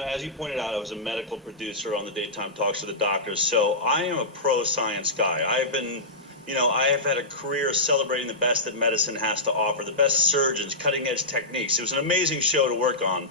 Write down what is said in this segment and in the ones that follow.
as you pointed out, I was a medical producer on the daytime talks to the doctors, so I am a pro-science guy. I have had a career celebrating the best that medicine has to offer, the best surgeons, cutting-edge techniques. It was an amazing show to work on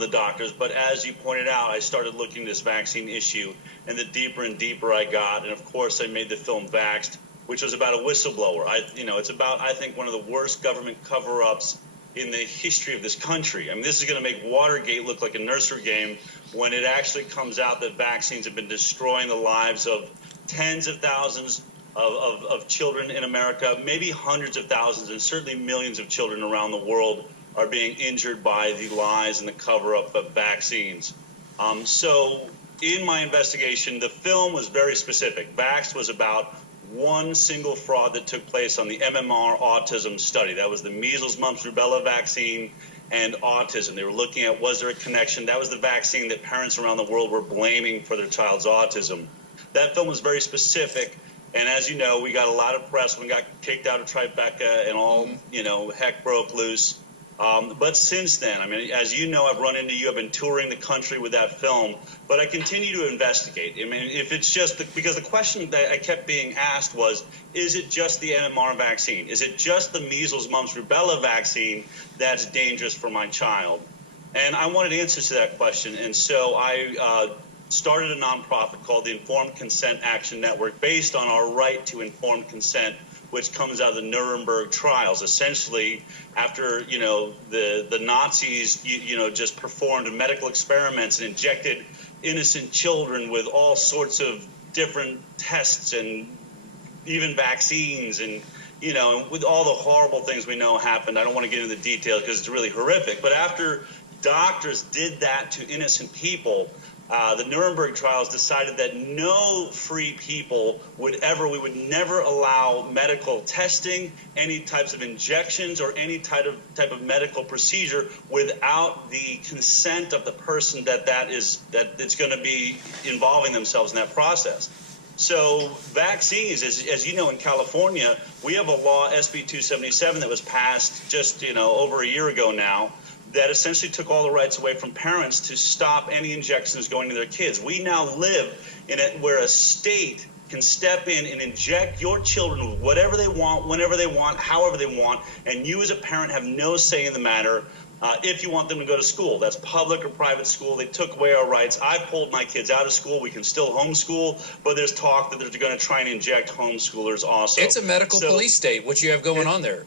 the doctors, but as you pointed out, I started looking at this vaccine issue, and the deeper and deeper I got, and of course I made the film Vaxxed, which was about a whistleblower. It's about, I think, one of the worst government cover-ups in the history of this country. I mean, this is going to make Watergate look like a nursery game when it actually comes out that vaccines have been destroying the lives of tens of thousands of children in America, maybe hundreds of thousands, and certainly millions of children around the world are being injured by the lies and the cover-up of vaccines. So in my investigation, the film was very specific. Vaxxed was about one single fraud that took place on the MMR autism study. That was the measles, mumps, rubella vaccine and autism. They were looking at, was there a connection? That was the vaccine that parents around the world were blaming for their child's autism. That film was very specific, and as you know, we got a lot of press when we got kicked out of Tribeca and all, heck broke loose. But since then, I mean, as you know, I've run into you. I've been touring the country with that film, but I continue to investigate. I mean, if it's just because the question that I kept being asked was, is it just the MMR vaccine? Is it just the measles, mumps, rubella vaccine that's dangerous for my child? And I wanted answers to that question, and so I started a nonprofit called the Informed Consent Action Network, based on our right to informed consent, which comes out of the Nuremberg trials. Essentially, after the Nazis just performed medical experiments and injected innocent children with all sorts of different tests and even vaccines, and with all the horrible things we know happened. I don't want to get into the details because it's really horrific. But after doctors did that to innocent people, the Nuremberg trials decided that no free people we would never allow medical testing, any types of injections, or any type of medical procedure without the consent of the person that it's going to be involving themselves in that process. So vaccines, as you know, in California, we have a law, SB 277, that was passed just over a year ago now, that essentially took all the rights away from parents to stop any injections going to their kids. We now live where a state can step in and inject your children with whatever they want, whenever they want, however they want, and you as a parent have no say in the matter if you want them to go to school. That's public or private school. They took away our rights. I pulled my kids out of school. We can still homeschool, but there's talk that they're going to try and inject homeschoolers also. It's a medical police state, what you have going on there.